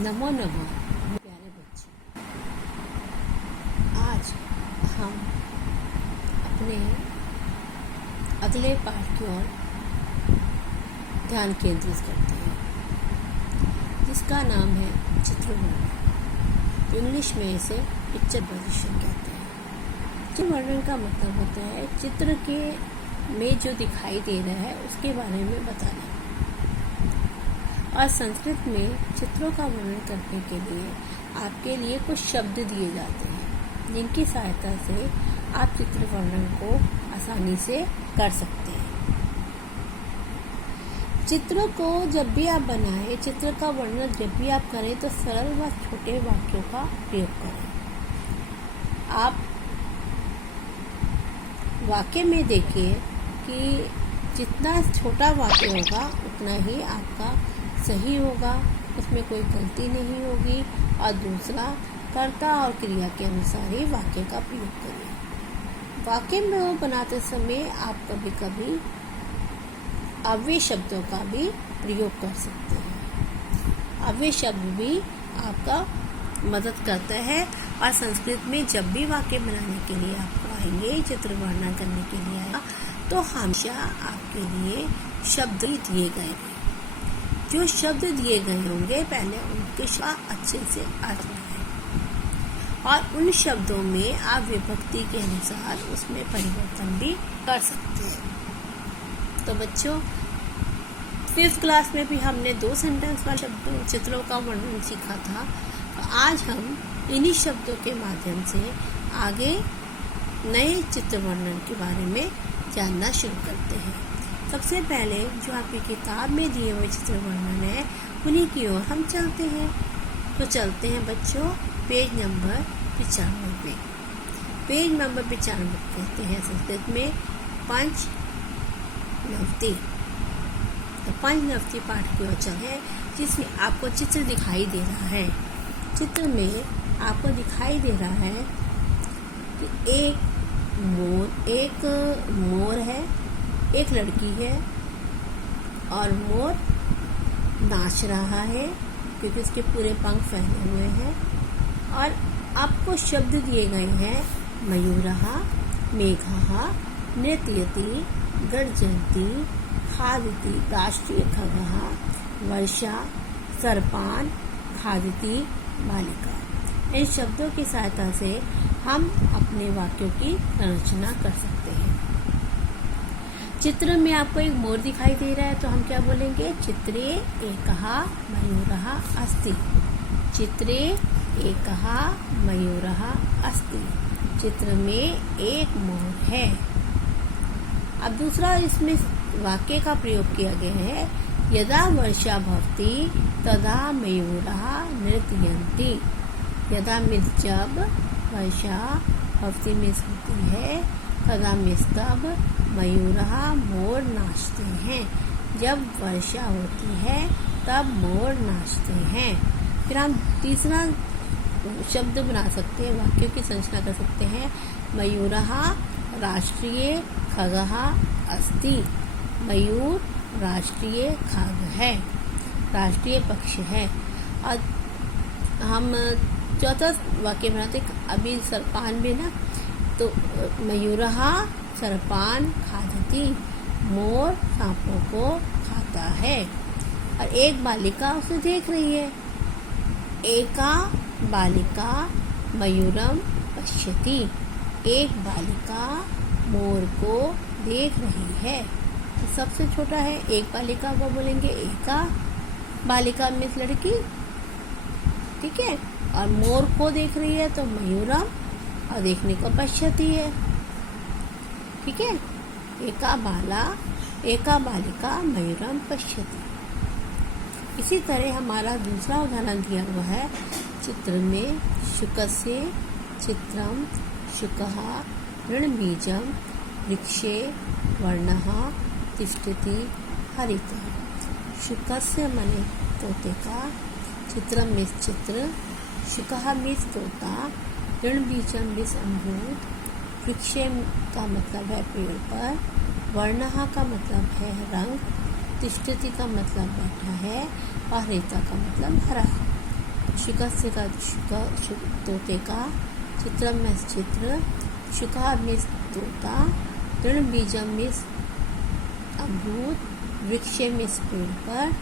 नमो नमः प्यारे बच्चे। आज हम अपने अगले पाठ की ओर ध्यान केंद्रित करते हैं, जिसका नाम है चित्र वर्णन। इंग्लिश में इसे पिक्चराइजेशन कहते हैं। चित्र वर्णन का मतलब होता है चित्र के में जो दिखाई दे रहा है उसके बारे में बताना। और संस्कृत में चित्रों का वर्णन करने के लिए आपके लिए कुछ शब्द दिए जाते हैं, जिनकी सहायता से आप चित्र वर्णन को आसानी से कर सकते हैं। चित्रों को जब भी आप बनाएं, चित्र का वर्णन जब भी आप करें तो सरल व छोटे वाक्यों का प्रयोग करें। आप वाक्य में देखिए कि जितना छोटा वाक्य होगा उतना ही आपका सही होगा, उसमें कोई गलती नहीं होगी। और दूसरा, कर्ता और क्रिया के अनुसार ही वाक्य का प्रयोग करिए। वाक्य में बनाते समय आप कभी कभी अव्यय शब्दों का भी प्रयोग कर सकते हैं। अव्यय शब्द भी आपका मदद करता है। और संस्कृत में जब भी वाक्य बनाने के लिए आपको आएंगे, चित्र वर्णन करने के लिए आएगा, तो हमेशा आपके लिए शब्द ही दिए गए। जो शब्द दिए गए होंगे पहले उनके अच्छे से अर्थ लगाएं और उन शब्दों में आप विभक्ति के अनुसार उसमें परिवर्तन भी कर सकते हैं। तो बच्चों, 5th क्लास में भी हमने 2 सेंटेंस वाले शब्दों चित्रों का वर्णन सीखा था। तो आज हम इन्हीं शब्दों के माध्यम से आगे नए चित्र वर्णन के बारे में जानना शुरू करते हैं। सबसे पहले जो आपकी किताब में दिए हुए चित्र वर्णन है उन्हीं की ओर हम चलते हैं। तो चलते हैं बच्चों पेज नंबर 95 पे। पेज नंबर 95 कहते हैं संस्कृत में पंचनवति। तो पंचनवति पाठ की ओर चलते हैं, जिसमें आपको चित्र दिखाई दे रहा है। चित्र में आपको दिखाई दे रहा है कि एक मोर है, एक लड़की है और मोर नाच रहा है क्योंकि उसके पूरे पंख फैले हुए हैं। और आपको शब्द दिए गए हैं मयूरः, मेघः, नृत्यति, गर्जन्ति, खादति, राष्ट्रीय खगः, वर्षा, सर्पान, खादति, बालिका। इन शब्दों की सहायता से हम अपने वाक्यों की संरचना कर सकते हैं। चित्र में आपको एक मोर दिखाई दे रहा है, तो हम क्या बोलेंगे? चित्रे एकः मयूरः अस्ति। चित्रे एकः मयूरः अस्ति। चित्र में एक मोर है। अब दूसरा इसमें वाक्य का प्रयोग किया गया है, यदा वर्षा भवति तदा मयूरः नृत्यन्ति। यदा जब वर्षा भवति मिस होती है, तदा मिस तब मयूरः मोर नाचते हैं। जब वर्षा होती है तब मोर नाचते हैं। फिर हम तीसरा शब्द बना सकते हैं, वाक्यों की संरचना कर सकते हैं। मयूरः राष्ट्रीय खगः अस्ति। मयूर राष्ट्रीय खग है, राष्ट्रीय पक्षी है। और हम चौथा वाक्य बनाते, अभी सर्पान भी ना, तो मयूरः सर्पान खादति। मोर सांपों को खाता है। और एक बालिका उसे देख रही है। एका बालिका मयूरम पश्यति। एक बालिका मोर को देख रही है। तो सबसे छोटा है, एक बालिका को बोलेंगे एका। बालिका मीन्स लड़की, ठीक है। और मोर को देख रही है तो मयूरम, और देखने को पश्यति है, ठीक है। एका बालिका मयूरम पश्यति। इसी तरह हमारा दूसरा उदाहरण दिया हुआ है, चित्र में शुकस्य चित्रम शुकः ऋणबीजम वृक्षे वर्णः तिष्ठति हरितः। शुकस्य मने तोते का, चित्रम मिस चित्र, शुकः मिस तोता, ऋणबीजम मिस अमरूद, वृक्षे का मतलब है पेड़ पर, वर्णः का मतलब है रंग, तिष्ठति का मतलब बैठा है, और हरिता का मतलब हरा। शुकस्य का तोते का, चित्रम मीन्स चित्र, शुका मीन्स तोता, तृण बीजम मीन्स अमरूद, वृक्ष मीन्स पेड़ पर,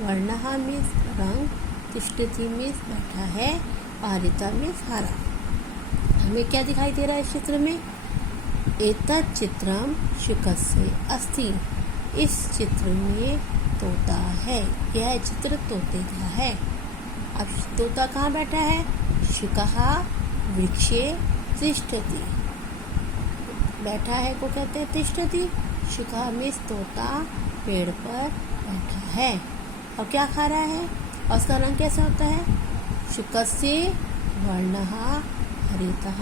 वर्णः मीन्स रंग, तिष्ठति मीन्स बैठा है, पारिता मीन्स हरा। हमें क्या दिखाई दे रहा है इस चित्र में? एतत् चित्रम शुकस्य अस्ति। इस चित्र में तोता है। यह चित्र तोते का है। अब तोता कहाँ बैठा है? शुकः वृक्षे तिष्ठति। बैठा है को कहते हैं तिष्ठति। शुकः मीन्स तोता पेड़ पर बैठा है और क्या खा रहा है और उसका रंग कैसा होता है? शुकस्य वर्णः हरितः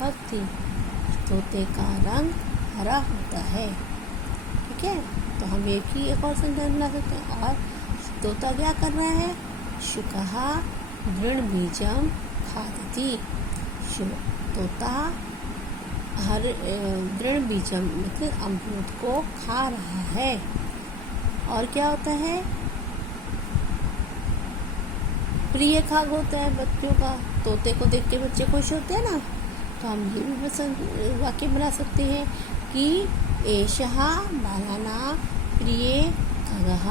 भवति। तोते का रंग हरा होता है। ठीक है, तो हम एक और सेंटेंस बना सकते हैं। और तोता क्या कर रहा है? शुकः दृढ़ बीजम खादति। तोता दृढ़ बीजम मतलब अमरूद को खा रहा है। और क्या होता है? प्रिय खाद्य होता है बच्चों का। तोते को देख के बच्चे खुश होते हैं ना, तो हम ये भी वाक्य बना सकते हैं कि एषः बालानां प्रिय खगः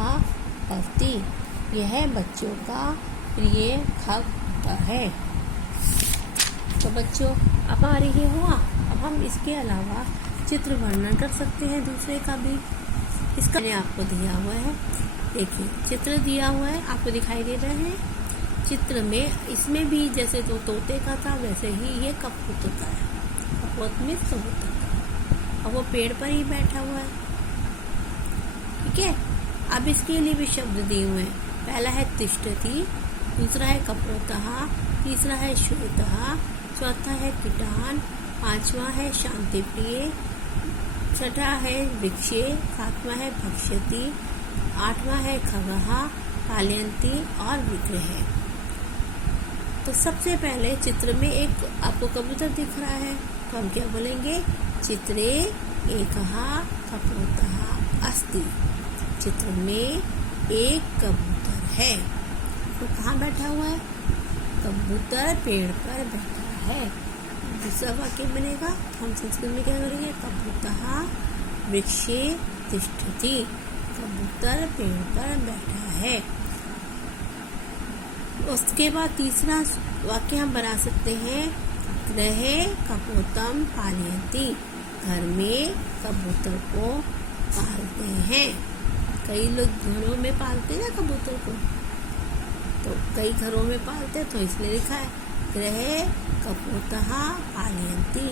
भवति। यह बच्चों का प्रिय खाद्य होता है। तो बच्चों, अब हमारे ये हुआ। अब हम इसके अलावा चित्र वर्णन कर सकते हैं दूसरे का भी। इसका मैंने आपको दिया हुआ है। देखिए, चित्र दिया हुआ है, आपको दिखाई दे रहे हैं। चित्र में इसमें भी जैसे तो तोते का था वैसे ही ये कबूतर का है। कबूतर में कबूतर का, और वो पेड़ पर ही बैठा हुआ है। ठीक है, अब इसके लिए भी शब्द दिए हुए हैं। पहला है तिष्ठति, दूसरा है कपोतः, तीसरा है श्वेतः, चौथा है कीटान, पांचवा है शांति प्रिय, छठा है वृक्षे, सातवां है भक्ष्यति, आठवां है खगः, पालयन्ति और विग्रह। तो सबसे पहले चित्र में एक आपको कबूतर दिख रहा है, तो हम क्या बोलेंगे? चित्रे एकः कपोतः अस्ति। चित्र में एक कबूतर है। तो कहाँ बैठा हुआ है? कबूतर पेड़ पर बैठा है। दूसरा वाक्य बनेगा, हम संस्कृत में क्या करेंगे? कबूतः वृक्षे तिष्ठति। कबूतर पेड़ पर बैठा है। उसके बाद तीसरा वाक्य हम बना सकते हैं, गृहे कपोतम पालयन्ति। घर में कबूतर को पालते हैं। कई लोग घरों में पालते हैं ना कबूतर को, तो कई घरों में पालते हैं, तो इसलिए लिखा है गृहे कपोतः पालयन्ति।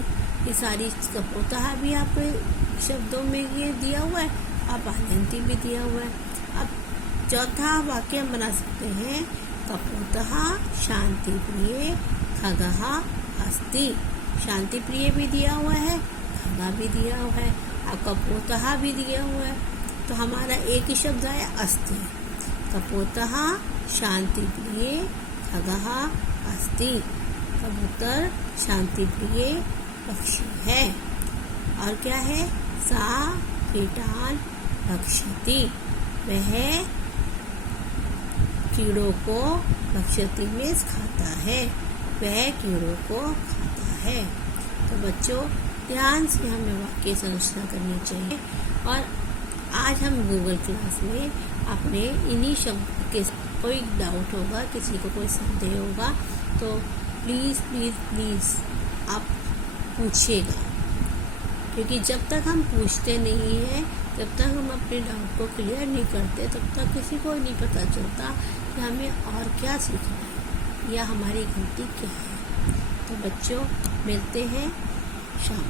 ये सारी कपोतः भी आपके शब्दों में ये दिया हुआ है और पालयन्ति भी दिया हुआ है। अब चौथा वाक्य हम बना सकते हैं, कपोतः शांति प्रिय खगः अस्ति। शांति प्रिय भी दिया हुआ है, खगा भी दिया हुआ है, और कपोतः भी दिया हुआ है। तो हमारा एक ही शब्द आया अस्ति। कपोतः शांति प्रिय खगः अस्ति। कबूतर शांति प्रिय पक्षी है। और क्या है? सा कीटान भक्ष्यति। वह कीड़ों को भक्ष्यति में खाता है। वह कीड़ों को खाता है। तो बच्चों, ध्यान से हमें वाक्य संरचना करनी चाहिए। और आज हम गूगल क्लास में अपने इन्हीं शब्द के कोई डाउट होगा, किसी को कोई संदेह होगा, तो प्लीज़ प्लीज़ प्लीज़ आप पूछिएगा। क्योंकि जब तक हम पूछते नहीं हैं, जब तक हम अपने डाउट को क्लियर नहीं करते, तब तक किसी को नहीं पता चलता कि हमें और क्या सीखना है या हमारी गलती क्या है। तो बच्चों, मिलते हैं शाम।